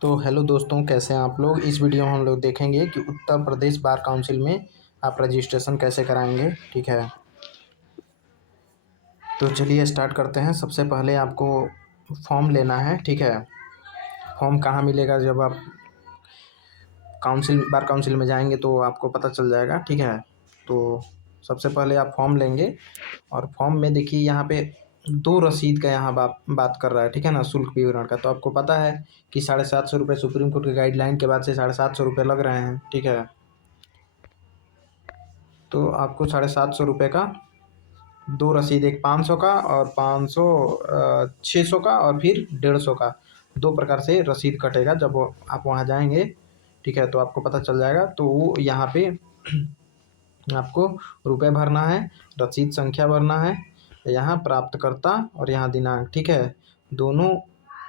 तो हेलो दोस्तों, कैसे हैं आप लोग। इस वीडियो में हम लोग देखेंगे कि उत्तर प्रदेश बार काउंसिल में आप रजिस्ट्रेशन कैसे कराएंगे। ठीक है, तो चलिए स्टार्ट करते हैं। सबसे पहले आपको फॉर्म लेना है। ठीक है, फॉर्म कहाँ मिलेगा, जब आप बार काउंसिल में जाएंगे तो आपको पता चल जाएगा। ठीक है, तो सबसे पहले आप फॉर्म लेंगे और फॉर्म में देखिए यहाँ पे दो रसीद का यहाँ बात कर रहा है। ठीक है ना, शुल्क विवरण का। तो आपको पता है कि 750 रुपये सुप्रीम कोर्ट के गाइडलाइन के बाद से 750 रुपये लग रहे हैं। ठीक है, तो आपको 750 रुपये का दो रसीद, एक 500 का और 500 600 का और फिर 150 का, दो प्रकार से रसीद कटेगा जब आप वहाँ जाएंगे। ठीक है, तो आपको पता चल जाएगा। तो वो यहाँ पे आपको रुपए भरना है, रसीद संख्या भरना है, यहाँ प्राप्तकर्ता और यहाँ दिनांक। ठीक है, दोनों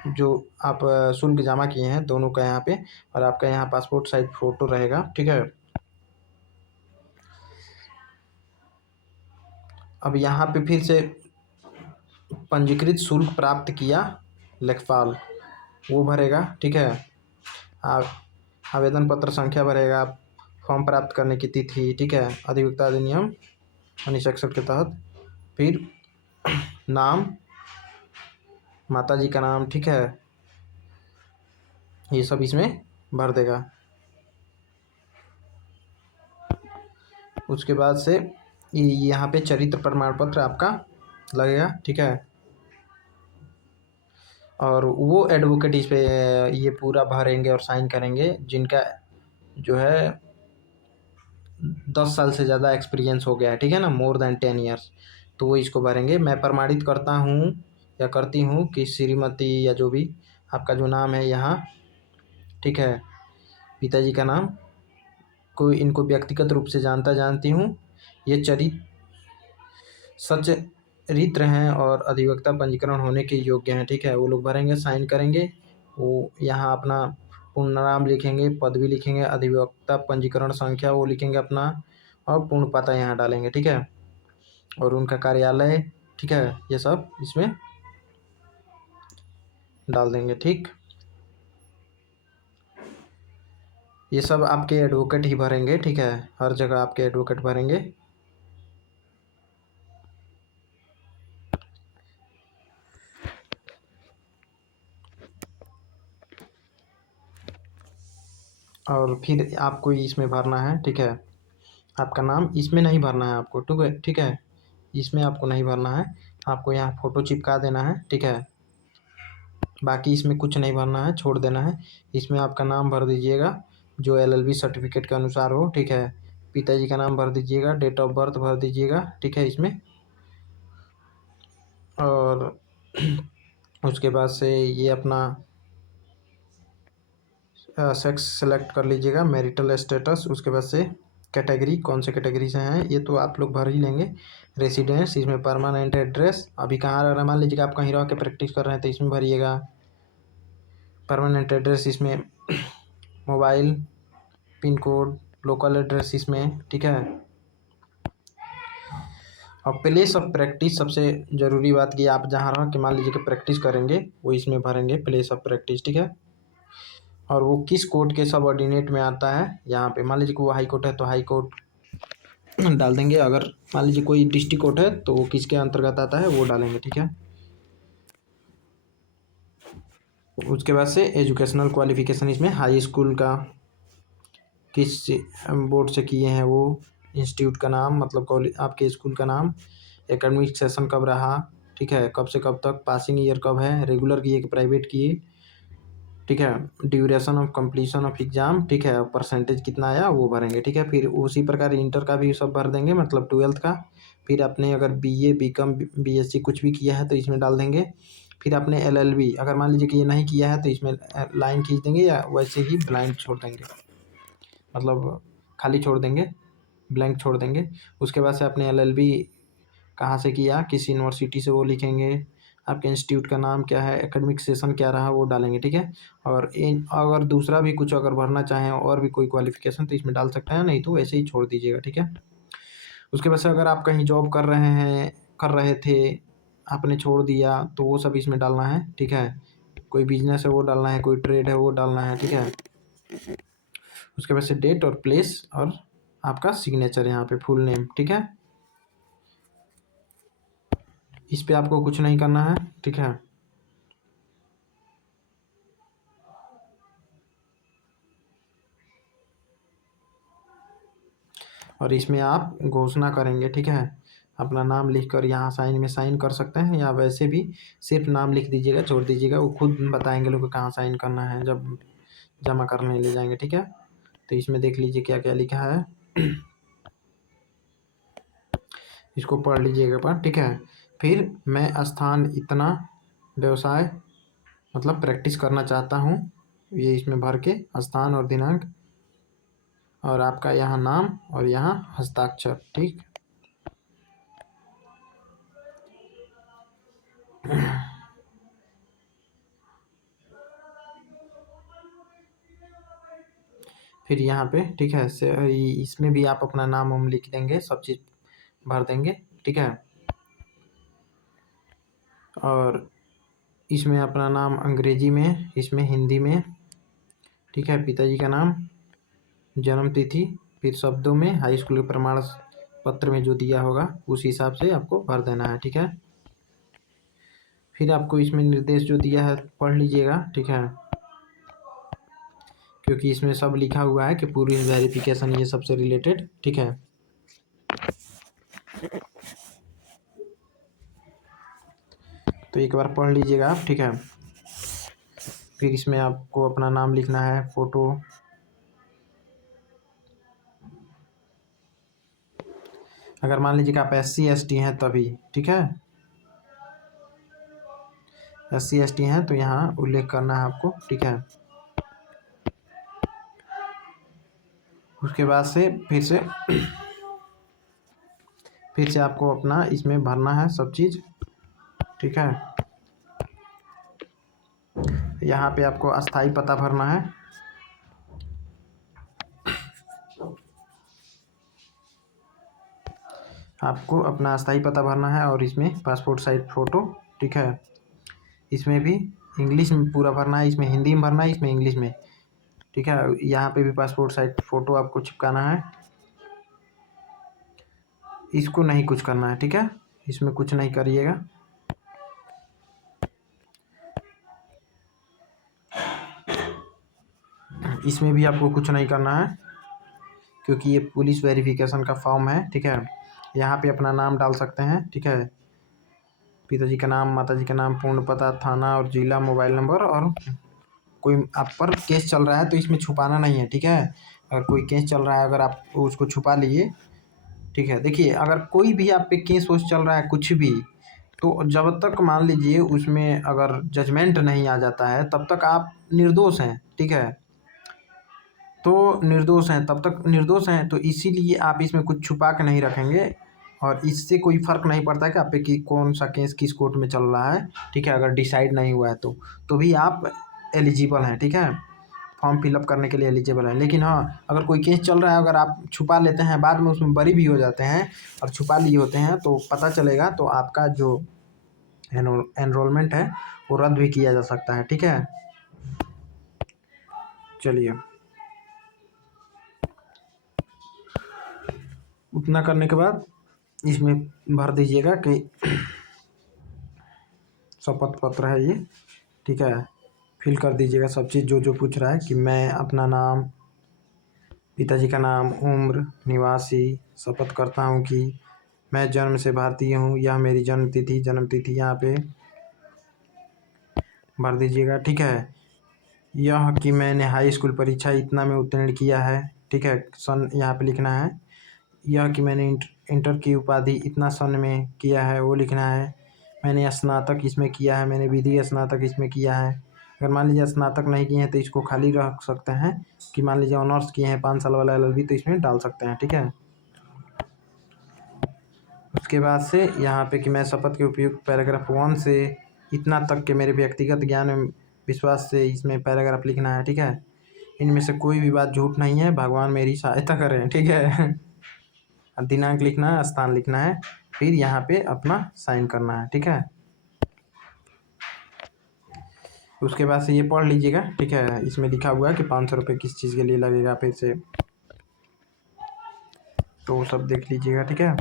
जो आप शुल्क जमा किए हैं दोनों का यहाँ पे, और आपका यहाँ पासपोर्ट साइज फ़ोटो रहेगा। ठीक है, अब यहाँ पे फिर से पंजीकृत शुल्क प्राप्त किया लेखपाल, वो भरेगा। ठीक है, आप आवेदन पत्र संख्या भरेगा, फॉर्म प्राप्त करने की तिथि। ठीक है, अधिवक्ता अधिनियम 1961 के तहत, फिर नाम, माता जी का नाम। ठीक है, ये सब इसमें भर देगा। उसके बाद से यहाँ पे चरित्र प्रमाण पत्र आपका लगेगा। ठीक है, और वो एडवोकेट इस पे ये पूरा भरेंगे और साइन करेंगे जिनका जो है 10 साल से ज़्यादा एक्सपीरियंस हो गया है। ठीक है ना, मोर देन 10 ईयर्स, तो वो इसको भरेंगे। मैं प्रमाणित करता हूँ या करती हूँ कि श्रीमती या जो भी आपका जो नाम है यहाँ, ठीक है, पिताजी का नाम, को इनको व्यक्तिगत रूप से जानती हूँ, ये सच्चरित्र हैं और अधिवक्ता पंजीकरण होने के योग्य हैं। ठीक है, वो लोग भरेंगे, साइन करेंगे। वो यहाँ अपना पूर्ण नाम लिखेंगे, पदवी लिखेंगे, अधिवक्ता पंजीकरण संख्या वो लिखेंगे अपना, और पूर्ण पता यहाँ डालेंगे। ठीक है, और उनका कार्यालय। ठीक है, ये सब इसमें डाल देंगे। ठीक, ये सब आपके एडवोकेट ही भरेंगे। ठीक है, हर जगह आपके एडवोकेट भरेंगे। और फिर आपको इसमें भरना है। ठीक है, आपका नाम इसमें नहीं भरना है आपको। ठीक है, ठीक है, इसमें आपको नहीं भरना है, आपको यहाँ फ़ोटो चिपका देना है। ठीक है, बाकी इसमें कुछ नहीं भरना है, छोड़ देना है। इसमें आपका नाम भर दीजिएगा जो एलएलबी सर्टिफिकेट के अनुसार हो। ठीक है, पिताजी का नाम भर दीजिएगा, डेट ऑफ बर्थ भर दीजिएगा। ठीक है, इसमें, और उसके बाद से ये अपना सेक्स सेलेक्ट कर लीजिएगा, मैरिटल स्टेटस। उसके बाद से कैटेगरी, कौन से कैटेगरी से हैं ये तो आप लोग भर ही लेंगे। रेसिडेंस, इसमें परमानेंट एड्रेस, अभी कहाँ रह रहे हैं, मान लीजिए आप कहीं रह के प्रैक्टिस कर रहे हैं तो इसमें भरिएगा परमानेंट एड्रेस। इसमें mobile, pin code, local address इसमें। ठीक है, और प्लेस ऑफ प्रैक्टिस, सबसे ज़रूरी बात कि आप जहाँ रह के मान लीजिए कि प्रैक्टिस करेंगे वो इसमें भरेंगे, प्लेस ऑफ प्रैक्टिस। ठीक है, और वो किस कोर्ट के सब ऑर्डिनेट में आता है यहाँ पे, मान लीजिए कि वो हाई कोर्ट है तो हाई कोर्ट डाल देंगे। अगर मान लीजिए कोई डिस्ट्रिक्ट कोर्ट है तो वो किसके अंतर्गत आता है वो डालेंगे। ठीक है, उसके बाद से एजुकेशनल क्वालिफिकेशन, इसमें हाई स्कूल का किस बोर्ड से किए हैं वो, इंस्टीट्यूट का नाम, मतलब कॉलेज आपके स्कूल का नाम, एकेडमिक सेशन कब रहा। ठीक है, कब से कब तक, पासिंग ईयर कब है, रेगुलर किए कि प्राइवेट किए। ठीक है, duration of completion of exam. ठीक है, परसेंटेज कितना आया वो भरेंगे। ठीक है, फिर उसी प्रकार इंटर का भी सब भर देंगे, मतलब 12th का। फिर आपने अगर बीए, बीकॉम, बीएससी कुछ भी किया है तो इसमें डाल देंगे। फिर आपने एलएलबी अगर मान लीजिए कि ये नहीं किया है तो इसमें लाइन खींच देंगे, या वैसे ही ब्लाइंड छोड़ देंगे, मतलब खाली छोड़ देंगे, ब्लैंक छोड़ देंगे। उसके बाद से आपने एलएलबी कहाँ से किया, किस यूनिवर्सिटी से, वो लिखेंगे। आपके इंस्टीट्यूट का नाम क्या है, एकेडमिक सेशन क्या रहा वो डालेंगे। ठीक है, और इन अगर दूसरा भी कुछ अगर भरना चाहें और भी कोई क्वालिफिकेशन तो इसमें डाल सकते हैं, नहीं तो ऐसे ही छोड़ दीजिएगा। ठीक है, उसके बाद से अगर आप कहीं जॉब कर रहे थे, आपने छोड़ दिया तो वो सब इसमें डालना है। ठीक है, कोई बिजनेस है वो डालना है, कोई ट्रेड है वो डालना है, ठीक है। उसके बाद से डेट और प्लेस और आपका सिग्नेचर यहाँ पे फुल नेम, ठीक है। इस पे आपको कुछ नहीं करना है, ठीक है। और इसमें आप घोषणा करेंगे, ठीक है। अपना नाम लिखकर यहाँ साइन में साइन कर सकते हैं, या वैसे भी सिर्फ नाम लिख दीजिएगा, छोड़ दीजिएगा, वो खुद बताएंगे लोग को कहाँ साइन करना है जब जमा करने ले जाएंगे, ठीक है। तो इसमें देख लीजिए क्या क्या लिखा है, इसको पढ़ लीजिएगा पर, ठीक है। फिर मैं स्थान इतना व्यवसाय मतलब प्रैक्टिस करना चाहता हूँ, ये इसमें भर के स्थान और दिनांक और आपका यहाँ नाम और यहाँ हस्ताक्षर, ठीक। फिर यहाँ पे, ठीक है, इसमें भी आप अपना नाम हम लिख देंगे, सब चीज़ भर देंगे, ठीक है। और इसमें अपना नाम अंग्रेजी में, इसमें हिंदी में, ठीक है। पिताजी का नाम, जन्म तिथि, फिर शब्दों में हाई स्कूल के प्रमाण पत्र में जो दिया होगा उस हिसाब से आपको भर देना है, ठीक है। फिर आपको इसमें निर्देश जो दिया है पढ़ लीजिएगा, ठीक है, क्योंकि इसमें सब लिखा हुआ है कि पुलिस वेरिफिकेशन ये सबसे रिलेटेड, ठीक है। तो एक बार पढ़ लीजिएगा आप, ठीक है। फिर इसमें आपको अपना नाम लिखना है, फोटो, अगर मान लीजिए कि आप SC ST हैं तभी, ठीक है। SC ST हैं तो यहाँ उल्लेख करना है आपको, ठीक है। उसके बाद से फिर से आपको अपना इसमें भरना है सब चीज़, ठीक है। यहाँ पे आपको अस्थाई पता भरना है, आपको अपना अस्थाई पता भरना है, और इसमें पासपोर्ट साइज फ़ोटो, ठीक है। इसमें भी इंग्लिश में पूरा भरना है, इसमें हिंदी में भरना है, इसमें इंग्लिश में, ठीक है। यहाँ पे भी पासपोर्ट साइज फ़ोटो आपको चिपकाना है, इसको नहीं कुछ करना है, ठीक है। इसमें कुछ नहीं करिएगा। इसमें भी आपको कुछ नहीं करना है, क्योंकि ये पुलिस वेरिफिकेशन का फॉर्म है, ठीक है। यहाँ पे अपना नाम डाल सकते हैं, ठीक है। पिताजी का नाम, माताजी का नाम, पूर्ण पता, थाना और जिला, मोबाइल नंबर, और कोई आप पर केस चल रहा है तो इसमें छुपाना नहीं है, ठीक है। अगर कोई केस चल रहा है, अगर आप उसको छुपा लिए, ठीक है। देखिए, अगर कोई भी आप पे केस वोस चल रहा है कुछ भी, तो जब तक मान लीजिए उसमें अगर जजमेंट नहीं आ जाता है तब तक आप निर्दोष हैं, ठीक है। तो निर्दोष हैं, तब तक निर्दोष हैं, तो इसीलिए आप इसमें कुछ छुपा के नहीं रखेंगे, और इससे कोई फ़र्क नहीं पड़ता है कि आप पे कि कौन सा केस किस कोर्ट में चल रहा है, ठीक है। अगर डिसाइड नहीं हुआ है तो भी आप एलिजिबल हैं, ठीक है, फॉर्म फिलअप करने के लिए एलिजिबल हैं। लेकिन हाँ, अगर कोई केस चल रहा है, अगर आप छुपा लेते हैं, बाद में उसमें बरी भी हो जाते हैं और छुपा लिए होते हैं, तो पता चलेगा तो आपका जो एनरोलमेंट है वो रद्द भी किया जा सकता है, ठीक है। चलिए, उतना करने के बाद इसमें भर दीजिएगा कि शपथ पत्र है ये, ठीक है। फिल कर दीजिएगा सब चीज़ जो जो पूछ रहा है, कि मैं अपना नाम, पिताजी का नाम, उम्र, निवासी, शपथ करता हूँ कि मैं जन्म से भारतीय हूँ, यह मेरी जन्म तिथि यहाँ पे भर दीजिएगा, ठीक है। यह कि मैंने हाई स्कूल परीक्षा इतना में उत्तीर्ण किया है, ठीक है, सन यहाँ पे लिखना है। यह कि मैंने इंटर की उपाधि इतना सन में किया है, वो लिखना है। मैंने स्नातक इसमें किया है, मैंने विधि स्नातक इसमें किया है। अगर मान लीजिए स्नातक नहीं किए हैं तो इसको खाली रख सकते हैं, कि मान लीजिए ऑनर्स किए हैं 5 साल वाला LLB, तो इसमें डाल सकते हैं, ठीक है। उसके बाद से यहाँ पे कि मैं शपथ के उपयुक्त पैराग्राफ 1 से इतना तक के मेरे व्यक्तिगत ज्ञान एवं विश्वास से इसमें पैराग्राफ लिखना है, ठीक है। इनमें से कोई भी बात झूठ नहीं है, भगवान मेरी सहायता करें, ठीक है। दिनांक लिखना है, स्थान लिखना है, फिर यहाँ पे अपना साइन करना है, ठीक है। उसके बाद से ये पढ़ लीजिएगा, ठीक है। इसमें लिखा हुआ है कि 500 रुपये किस चीज़ के लिए लगेगा फिर से, तो वो सब देख लीजिएगा, ठीक है।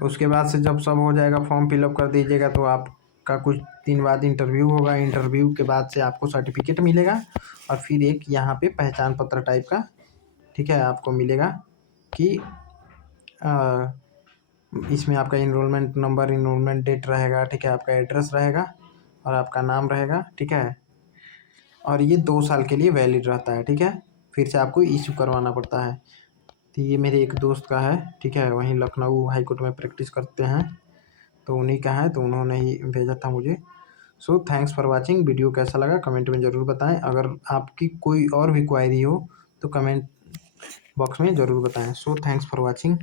उसके बाद से जब सब हो जाएगा, फॉर्म फिलअप कर दीजिएगा, तो आपका कुछ दिन बाद इंटरव्यू होगा। इंटरव्यू के बाद से आपको सर्टिफिकेट मिलेगा और फिर एक यहाँ पे पहचान पत्र टाइप का, ठीक है, आपको मिलेगा कि इसमें आपका इनरोलमेंट नंबर, इनरोलमेंट डेट रहेगा, ठीक है, आपका एड्रेस रहेगा और आपका नाम रहेगा, ठीक है। और ये 2 साल के लिए वैलिड रहता है, ठीक है। फिर से आपको इशू करवाना पड़ता है। तो ये मेरे एक दोस्त का है, ठीक है, वहीं लखनऊ हाई कोर्ट में प्रैक्टिस करते हैं, तो उन्हीं का है, तो उन्होंने ही भेजा था मुझे। So thanks for watching. Video कैसा लगा कमेंट में ज़रूर बताएं। अगर आपकी कोई और भी क्वायरी हो तो कमेंट बॉक्स में ज़रूर बताएं। So thanks for watching.